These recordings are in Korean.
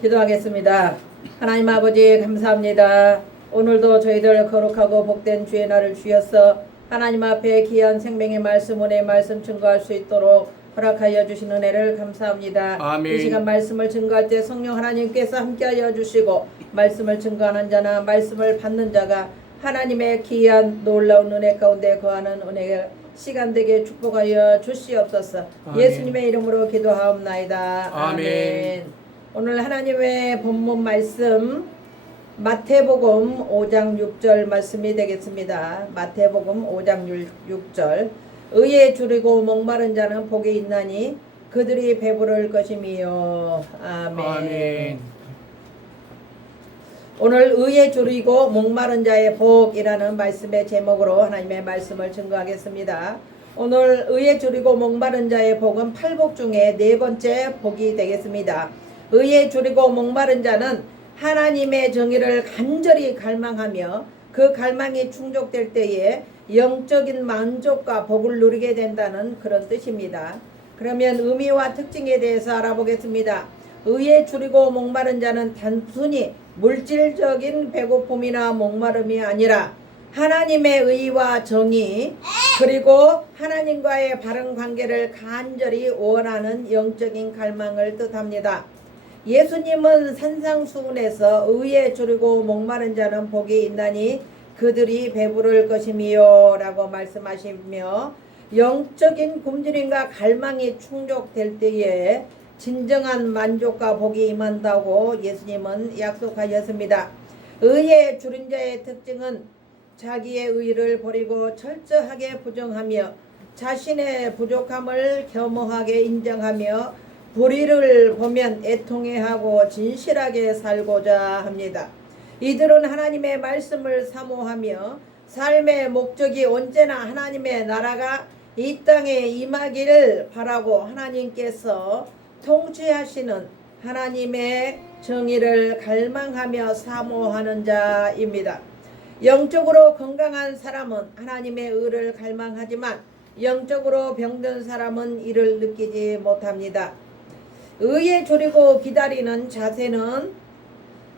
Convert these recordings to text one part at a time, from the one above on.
기도하겠습니다. 하나님 아버지 감사합니다. 오늘도 저희들 거룩하고 복된 주의 날을 주셔서 하나님 앞에 귀한 생명의 말씀, 은혜의 말씀 증거할 수 있도록 허락하여 주신 은혜를 감사합니다. 아멘. 이 시간 말씀을 증거할 때 성령 하나님께서 함께하여 주시고 말씀을 증거하는 자나 말씀을 받는 자가 하나님의 귀한 놀라운 은혜 가운데 거하는 은혜 시간 되게 축복하여 주시옵소서. 아멘. 예수님의 이름으로 기도하옵나이다. 아멘. 오늘 하나님의 본문 말씀 마태복음 5장 6절 말씀이 되겠습니다. 마태복음 5장 6절 의에 줄이고 목마른 자는 복이 있나니 그들이 배부를 것임이요. 아멘. 아멘. 오늘 의에 줄이고 목마른 자의 복이라는 말씀의 제목으로 하나님의 말씀을 증거하겠습니다. 오늘 의에 줄이고 목마른 자의 복은 팔복 중에 네 번째 복이 되겠습니다. 의에 줄이고 목마른 자는 하나님의 정의를 간절히 갈망하며 그 갈망이 충족될 때에 영적인 만족과 복을 누리게 된다는 그런 뜻입니다. 그러면 의미와 특징에 대해서 알아보겠습니다. 의에 줄이고 목마른 자는 단순히 물질적인 배고픔이나 목마름이 아니라 하나님의 의와 정의 그리고 하나님과의 바른 관계를 간절히 원하는 영적인 갈망을 뜻합니다. 예수님은 산상수훈에서 의에 줄이고 목마른 자는 복이 있나니 그들이 배부를 것임이요 라고 말씀하시며 영적인 굶주림과 갈망이 충족될 때에 진정한 만족과 복이 임한다고 예수님은 약속하셨습니다. 의에 줄인 자의 특징은 자기의 의를 버리고 철저하게 부정하며 자신의 부족함을 겸허하게 인정하며 불의를 보면 애통해하고 진실하게 살고자 합니다. 이들은 하나님의 말씀을 사모하며 삶의 목적이 언제나 하나님의 나라가 이 땅에 임하기를 바라고 하나님께서 통치하시는 하나님의 정의를 갈망하며 사모하는 자입니다. 영적으로 건강한 사람은 하나님의 의를 갈망하지만 영적으로 병든 사람은 이를 느끼지 못합니다. 의에 줄이고 기다리는 자세는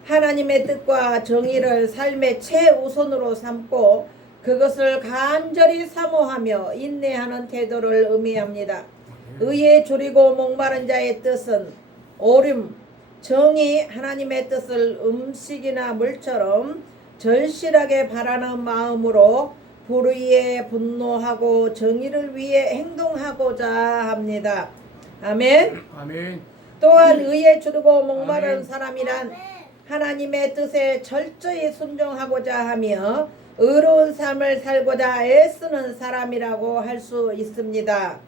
하나님의 뜻과 정의를 삶의 최우선으로 삼고 그것을 간절히 사모하며 인내하는 태도를 의미합니다. 의에 줄이고 목마른 자의 뜻은 오름, 정의, 하나님의 뜻을 음식이나 물처럼 절실하게 바라는 마음으로 불의에 분노하고 정의를 위해 행동하고자 합니다. 아멘. 아멘. 또한 의에 줄이고 목마른 아멘. 사람이란 하나님의 뜻에 철저히 순종하고자 하며 의로운 삶을 살고자 애쓰는 사람이라고 할 수 있습니다.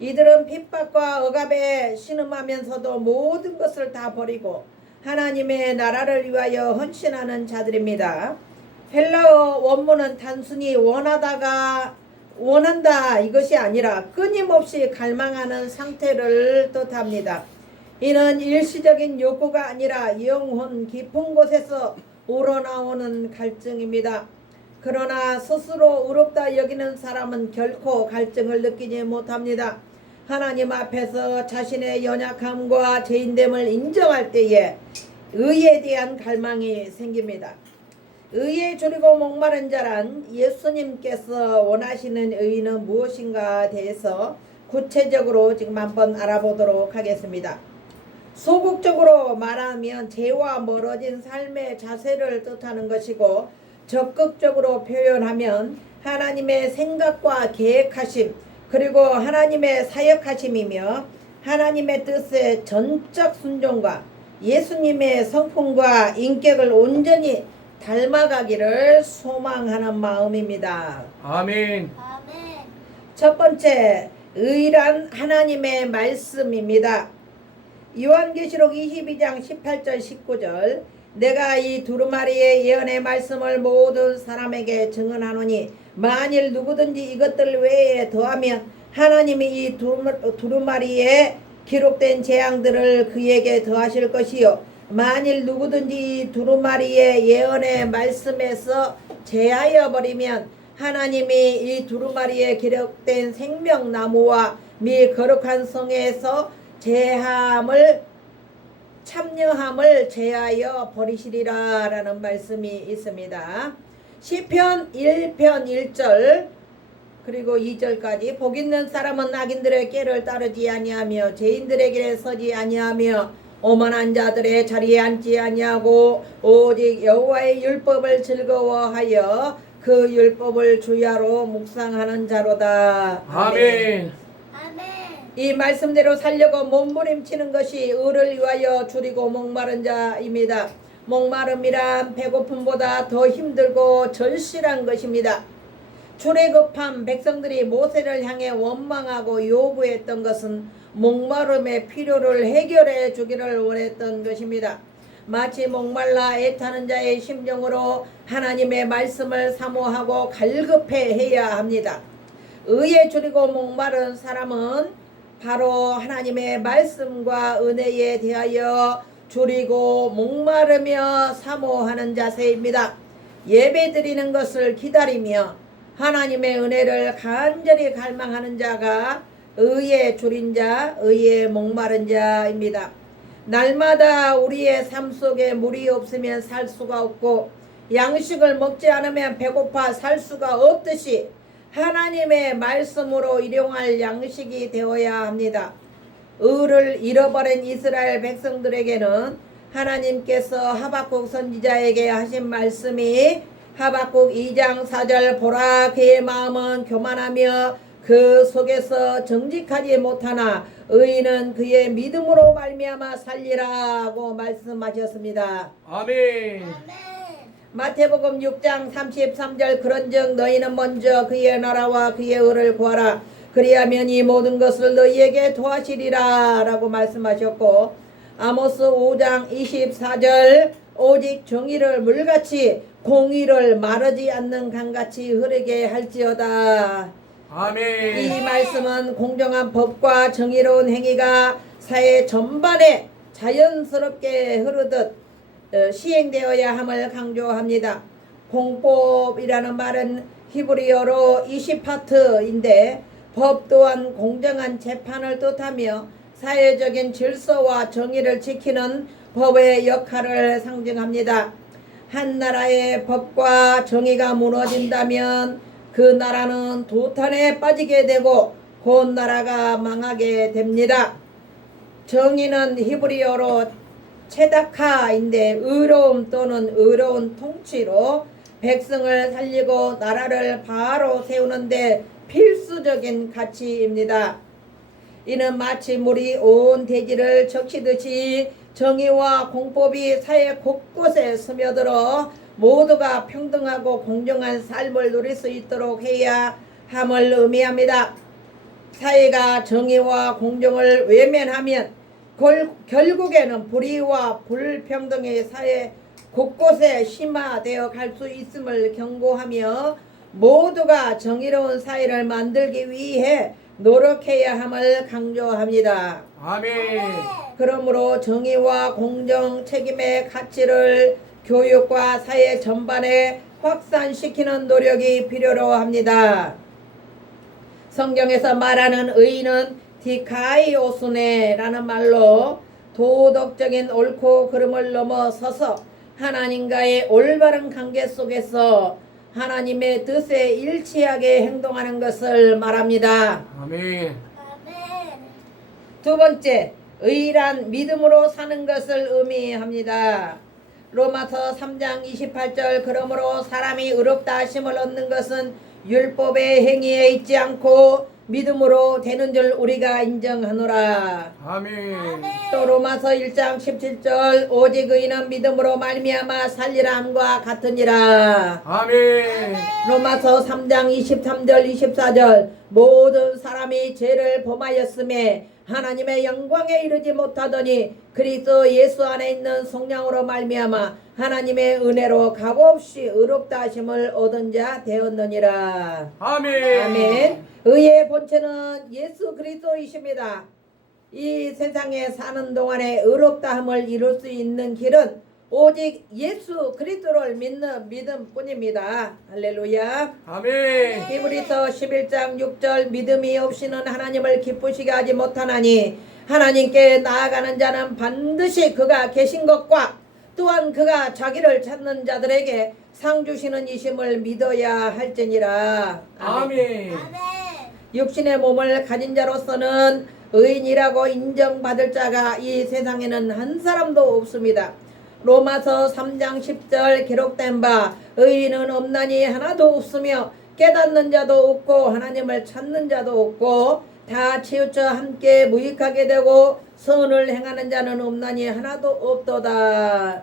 이들은 핍박과 억압에 신음하면서도 모든 것을 다 버리고 하나님의 나라를 위하여 헌신하는 자들입니다. 헬라어 원문은 단순히 원한다 이것이 아니라 끊임없이 갈망하는 상태를 뜻합니다. 이는 일시적인 욕구가 아니라 영혼 깊은 곳에서 우러나오는 갈증입니다. 그러나 스스로 의롭다 여기는 사람은 결코 갈증을 느끼지 못합니다. 하나님 앞에서 자신의 연약함과 죄인됨을 인정할 때에 의에 대한 갈망이 생깁니다. 의에 줄이고 목마른 자란 예수님께서 원하시는 의는 무엇인가 대해서 구체적으로 지금 한번 알아보도록 하겠습니다. 소극적으로 말하면 죄와 멀어진 삶의 자세를 뜻하는 것이고 적극적으로 표현하면 하나님의 생각과 계획하심 그리고 하나님의 사역하심이며 하나님의 뜻에 전적 순종과 예수님의 성품과 인격을 온전히 닮아가기를 소망하는 마음입니다. 아멘. 첫 번째, 의란 하나님의 말씀입니다. 요한계시록 22장 18절 19절 내가 이 두루마리의 예언의 말씀을 모든 사람에게 증언하노니 만일 누구든지 이것들 외에 더하면 하나님이 이 두루마리에 기록된 재앙들을 그에게 더하실 것이요 만일 누구든지 이 두루마리의 예언의 말씀에서 제하여 버리면 하나님이 이 두루마리에 기록된 생명나무와 미 거룩한 성에서 제함을 참여함을 제하여 버리시리라 라는 말씀이 있습니다. 시편 1편 1절 그리고 2절까지 복 있는 사람은 악인들의 꾀를 따르지 아니하며 죄인들의 길에 서지 아니하며 오만한 자들의 자리에 앉지 아니하고 오직 여호와의 율법을 즐거워하여 그 율법을 주야로 묵상하는 자로다. 아멘. 이 말씀대로 살려고 몸부림치는 것이 의를 위하여 줄이고 목마른 자입니다. 목마름이란 배고픔보다 더 힘들고 절실한 것입니다. 출애굽한 백성들이 모세를 향해 원망하고 요구했던 것은 목마름의 필요를 해결해 주기를 원했던 것입니다. 마치 목말라 애타는 자의 심정으로 하나님의 말씀을 사모하고 갈급해 해야 합니다. 의에 줄이고 목마른 사람은 바로 하나님의 말씀과 은혜에 대하여 줄이고 목마르며 사모하는 자세입니다. 예배 드리는 것을 기다리며 하나님의 은혜를 간절히 갈망하는 자가 의에 줄인 자, 의에 목마른 자입니다. 날마다 우리의 삶 속에 물이 없으면 살 수가 없고 양식을 먹지 않으면 배고파 살 수가 없듯이 하나님의 말씀으로 일용할 양식이 되어야 합니다. 의를 잃어버린 이스라엘 백성들에게는 하나님께서 하박국 선지자에게 하신 말씀이 하박국 2장 4절 보라 그의 마음은 교만하며 그 속에서 정직하지 못하나 의인은 그의 믿음으로 말미암아 살리라고 말씀하셨습니다. 아멘. 마태복음 6장 33절 그런즉 너희는 먼저 그의 나라와 그의 의를 구하라 그리하면 이 모든 것을 너희에게 더하시리라 라고 말씀하셨고 아모스 5장 24절 오직 정의를 물같이 공의를 마르지 않는 강같이 흐르게 할지어다. 아멘. 이 말씀은 공정한 법과 정의로운 행위가 사회 전반에 자연스럽게 흐르듯 시행되어야 함을 강조합니다. 공법이라는 말은 히브리어로 이시파트인데 법 또한 공정한 재판을 뜻하며 사회적인 질서와 정의를 지키는 법의 역할을 상징합니다. 한 나라의 법과 정의가 무너진다면 그 나라는 도탄에 빠지게 되고 그 나라가 망하게 됩니다. 정의는 히브리어로 체다카인데 의로움 또는 의로운 통치로 백성을 살리고 나라를 바로 세우는데 필수적인 가치입니다. 이는 마치 물이 온 대지를 적시듯이 정의와 공법이 사회 곳곳에 스며들어 모두가 평등하고 공정한 삶을 누릴 수 있도록 해야 함을 의미합니다. 사회가 정의와 공정을 외면하면 결국에는 불의와 불평등의 사회 곳곳에 심화되어 갈 수 있음을 경고하며 모두가 정의로운 사회를 만들기 위해 노력해야 함을 강조합니다. 아멘. 그러므로 정의와 공정, 책임의 가치를 교육과 사회 전반에 확산시키는 노력이 필요로 합니다. 성경에서 말하는 의인은 디카이오스네라는 말로 도덕적인 옳고 그름을 넘어서서 하나님과의 올바른 관계 속에서 하나님의 뜻에 일치하게 행동하는 것을 말합니다. 아멘. 두 번째, 의란 믿음으로 사는 것을 의미합니다. 로마서 3장 28절 그러므로 사람이 의롭다 하심을 얻는 것은 율법의 행위에 있지 않고 믿음으로 되는 줄 우리가 인정하노라. 아멘. 또 로마서 1장 17절 오직 의인은 믿음으로 말미암아 살리라 함과 같으니라. 아멘. 로마서 3장 23절 24절 모든 사람이 죄를 범하였음에 하나님의 영광에 이르지 못하더니 그리스도 예수 안에 있는 성령으로 말미암아 하나님의 은혜로 값없이 의롭다 하심을 얻은 자 되었느니라. 아멘. 아멘. 의의 본체는 예수 그리스도이십니다. 이 세상에 사는 동안에 의롭다함을 이룰 수 있는 길은 오직 예수 그리스도를 믿는 믿음뿐입니다. 할렐루야. 아멘. 히브리서 11장 6절 믿음이 없이는 하나님을 기쁘시게 하지 못하나니 하나님께 나아가는 자는 반드시 그가 계신 것과 또한 그가 자기를 찾는 자들에게 상 주시는 이심을 믿어야 할지니라. 아멘. 육신의 몸을 가진 자로서는 의인이라고 인정받을 자가 이 세상에는 한 사람도 없습니다. 로마서 3장 10절 기록된 바 의인은 없나니 하나도 없으며 깨닫는 자도 없고 하나님을 찾는 자도 없고 다 치우쳐 함께 무익하게 되고 선을 행하는 자는 없나니 하나도 없도다.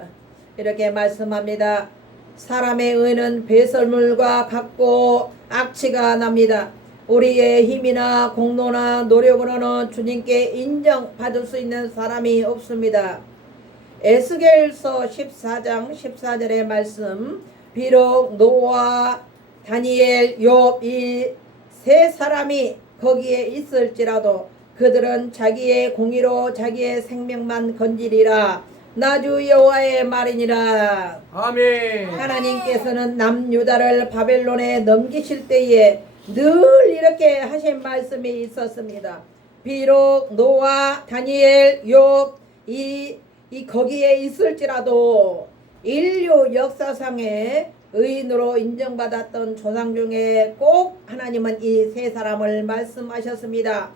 이렇게 말씀합니다. 사람의 의는 배설물과 같고 악취가 납니다. 우리의 힘이나 공로나 노력으로는 주님께 인정받을 수 있는 사람이 없습니다. 에스겔서 14장 14절의 말씀, 비록 노아, 다니엘, 욥 이 세 사람이 거기에 있을지라도 그들은 자기의 공의로 자기의 생명만 건지리라. 나주 여호와의 말이니라. 아멘. 하나님께서는 남유다를 바벨론에 넘기실 때에 늘 이렇게 하신 말씀이 있었습니다. 비록 노아, 다니엘, 욥 이 거기에 있을지라도 인류 역사상에 의인으로 인정받았던 조상 중에 꼭 하나님은 이 세 사람을 말씀하셨습니다.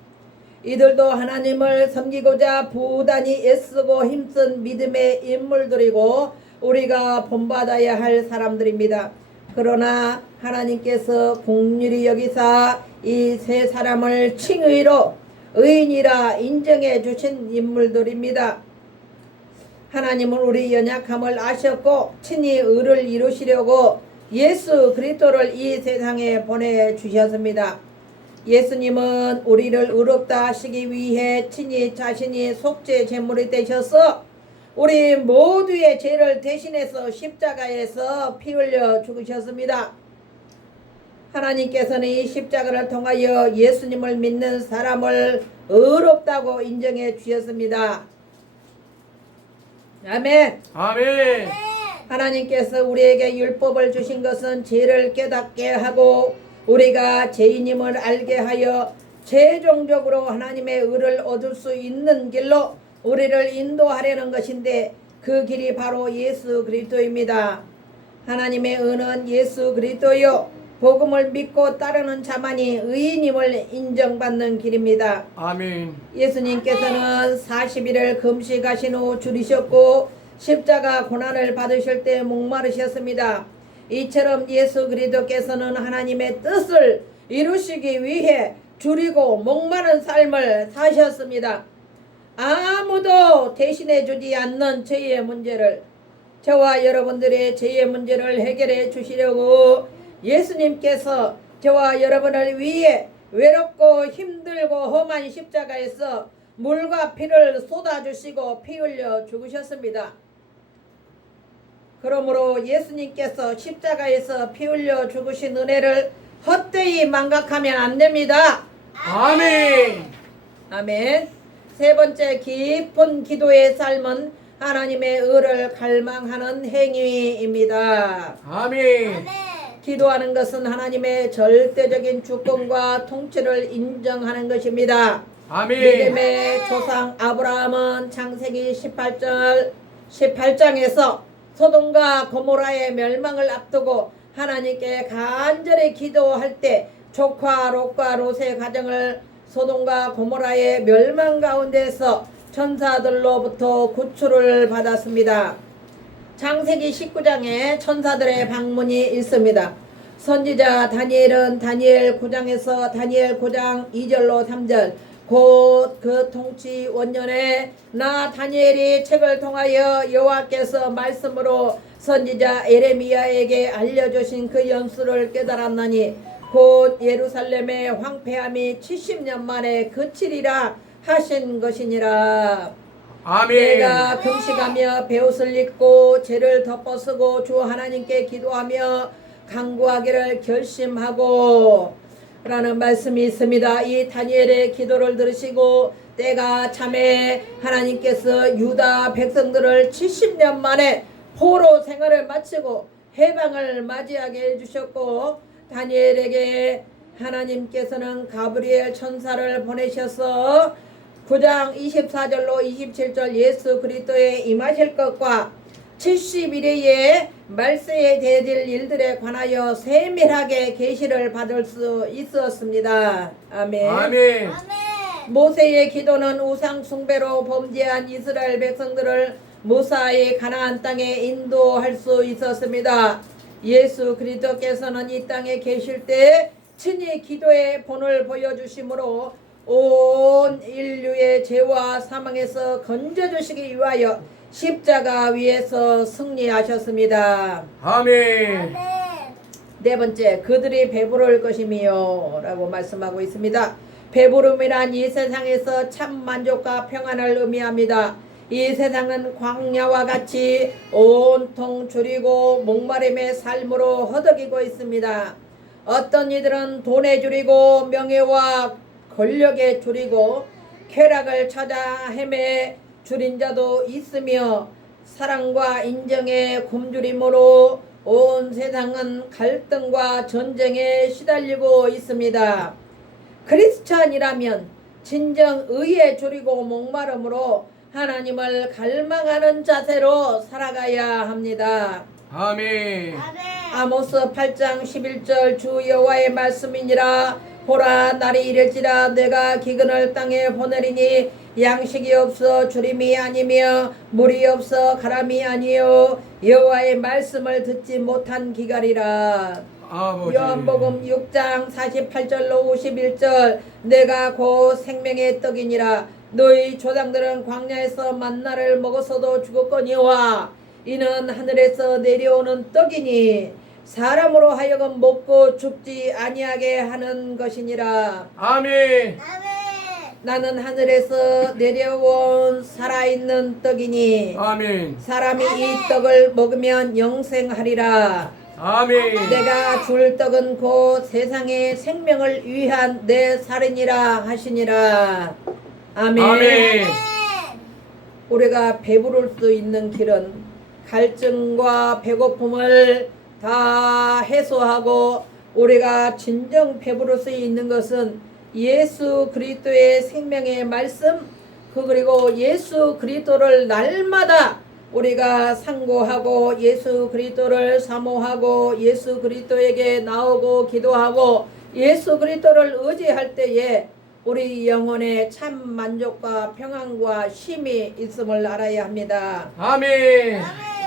이들도 하나님을 섬기고자 부단히 애쓰고 힘쓴 믿음의 인물들이고 우리가 본받아야 할 사람들입니다. 그러나 하나님께서 긍휼히 여기사 이 세 사람을 칭의로 의인이라 인정해 주신 인물들입니다. 하나님은 우리 연약함을 아셨고 친히 의를 이루시려고 예수 그리스도를 이 세상에 보내주셨습니다. 예수님은 우리를 의롭다 하시기 위해 친히 자신이 속죄 제물이 되셔서 우리 모두의 죄를 대신해서 십자가에서 피 흘려 죽으셨습니다. 하나님께서는 이 십자가를 통하여 예수님을 믿는 사람을 의롭다고 인정해 주셨습니다. 아멘. 아멘. 하나님께서 우리에게 율법을 주신 것은 죄를 깨닫게 하고 우리가 죄인임을 알게 하여 최종적으로 하나님의 의를 얻을 수 있는 길로 우리를 인도하려는 것인데 그 길이 바로 예수 그리스도입니다. 하나님의 의는 예수 그리스도요 복음을 믿고 따르는 자만이 의인임을 인정받는 길입니다. 아멘. 예수님께서는 40일을 금식하신 후 줄이셨고 십자가 고난을 받으실 때 목마르셨습니다. 이처럼 예수 그리스도께서는 하나님의 뜻을 이루시기 위해 줄이고 목마른 삶을 사셨습니다. 아무도 대신해 주지 않는 저희의 문제를, 저와 여러분들의 죄의 문제를 해결해 주시려고 예수님께서 저와 여러분을 위해 외롭고 힘들고 험한 십자가에서 물과 피를 쏟아주시고 피 흘려 죽으셨습니다. 그러므로 예수님께서 십자가에서 피 흘려 죽으신 은혜를 헛되이 망각하면 안 됩니다. 아멘. 아멘. 세 번째, 깊은 기도의 삶은 하나님의 의를 갈망하는 행위입니다. 아멘. 기도하는 것은 하나님의 절대적인 주권과 통치를 인정하는 것입니다. 아멘. 믿음의 조상 아브라함은 창세기 18장에서 소돔과 고모라의 멸망을 앞두고 하나님께 간절히 기도할 때 조카 롯과 롯의 가정을 소돔과 고모라의 멸망 가운데서 천사들로부터 구출을 받았습니다. 창세기 19장에 천사들의 방문이 있습니다. 선지자 다니엘은 다니엘 9장에서 다니엘 9장 2절로 3절 곧 그 통치 원년에 나 다니엘이 책을 통하여 여호와께서 말씀으로 선지자 에레미야에게 알려주신 그 연수를 깨달았나니 곧 예루살렘의 황폐함이 70년 만에 그치리라 하신 것이니라. 아멘. 내가 금식하며 베옷을 입고 죄를 덮어쓰고 주 하나님께 기도하며 간구하기를 결심하고 라는 말씀이 있습니다. 이 다니엘의 기도를 들으시고 때가 참에 하나님께서 유다 백성들을 70년 만에 포로 생활을 마치고 해방을 맞이하게 해주셨고 다니엘에게 하나님께서는 가브리엘 천사를 보내셔서 9장 24절로 27절 예수 그리스도의 임하실 것과 70일에 말세에 되어질 일들에 관하여 세밀하게 계시를 받을 수 있었습니다. 아멘. 아멘. 모세의 기도는 우상 숭배로 범죄한 이스라엘 백성들을 무사히 가나안 땅에 인도할 수 있었습니다. 예수 그리스도께서는 이 땅에 계실 때 친히 기도의 본을 보여주심으로 온 인류의 죄와 사망에서 건져주시기 위하여 십자가 위에서 승리하셨습니다. 아멘. 네 번째, 그들이 배부를 것이며 라고 말씀하고 있습니다. 배부름이란 이 세상에서 참 만족과 평안을 의미합니다. 이 세상은 광야와 같이 온통 줄이고 목마름의 삶으로 허덕이고 있습니다. 어떤 이들은 돈에 줄이고 명예와 권력에 줄이고 쾌락을 찾아 헤매 줄인 자도 있으며 사랑과 인정에 굶주림으로 온 세상은 갈등과 전쟁에 시달리고 있습니다. 크리스찬이라면 진정 의에 줄이고 목마름으로 하나님을 갈망하는 자세로 살아가야 합니다. 아멘. 아모스 8장 11절 주 여호와의 말씀이니라. 보라 날이 이를지라 내가 기근을 땅에 보내리니 양식이 없어 주림이 아니며 물이 없어 가람이 아니요 여호와의 말씀을 듣지 못한 기갈이라. 아버지. 요한복음 6장 48절로 51절 내가 곧 생명의 떡이니라. 너희 조상들은 광야에서 만나를 먹었어도 죽었거니와 이는 하늘에서 내려오는 떡이니 사람으로 하여금 먹고 죽지 아니하게 하는 것이니라. 아멘. 나는 하늘에서 내려온 살아있는 떡이니 아멘. 사람이 이 떡을 먹으면 영생하리라. 아멘. 내가 줄 떡은 곧 세상의 생명을 위한 내 살이니라 하시니라. 아멘. 아멘. 우리가 배부를 수 있는 길은 갈증과 배고픔을 다 해소하고 우리가 진정 배부를 수 있는 것은 예수 그리스도의 생명의 말씀 그리고 예수 그리스도를 날마다 우리가 상고하고 예수 그리스도를 사모하고 예수 그리스도에게 나오고 기도하고 예수 그리스도를 의지할 때에 우리 영혼에 참 만족과 평안과 쉼이 있음을 알아야 합니다. 아멘.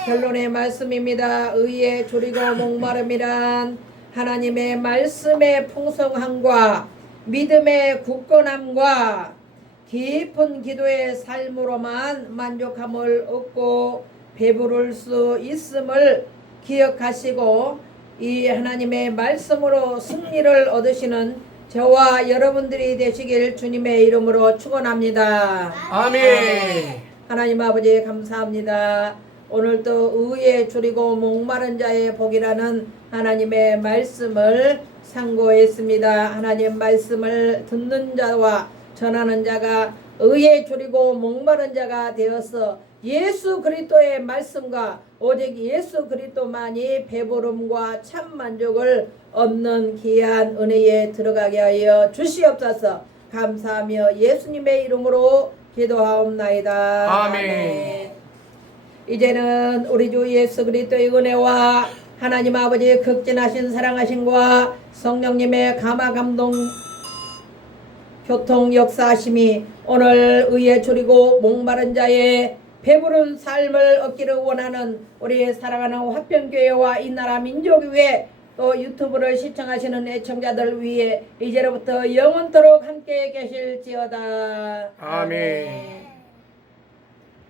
결론의 말씀입니다. 의에 줄이고 목마름이란 하나님의 말씀의 풍성함과 믿음의 굳건함과 깊은 기도의 삶으로만 만족함을 얻고 배부를 수 있음을 기억하시고 이 하나님의 말씀으로 승리를 얻으시는 저와 여러분들이 되시길 주님의 이름으로 축원합니다. 아멘. 하나님 아버지 감사합니다. 오늘도 의에 줄이고 목마른 자의 복이라는 하나님의 말씀을 상고했습니다. 하나님 말씀을 듣는 자와 전하는 자가 의에 줄이고 목마른 자가 되어서 예수 그리스도의 말씀과 오직 예수 그리스도만이 배부름과 참 만족을 얻는 귀한 은혜에 들어가게 하여 주시옵소서. 감사하며 예수님의 이름으로 기도하옵나이다. 아멘. 이제는 우리 주 예수 그리스도의 은혜와 하나님 아버지의 극진하신 사랑하심과 성령님의 감화 감동 교통 역사하심이 오늘 의에 줄이고 목마른 자의 배부른 삶을 얻기를 원하는 우리 사랑하는 화평교회와 이 나라 민족 위에 또 유튜브를 시청하시는 애청자들 위해 이제로부터 영원토록 함께 계실지어다. 아멘.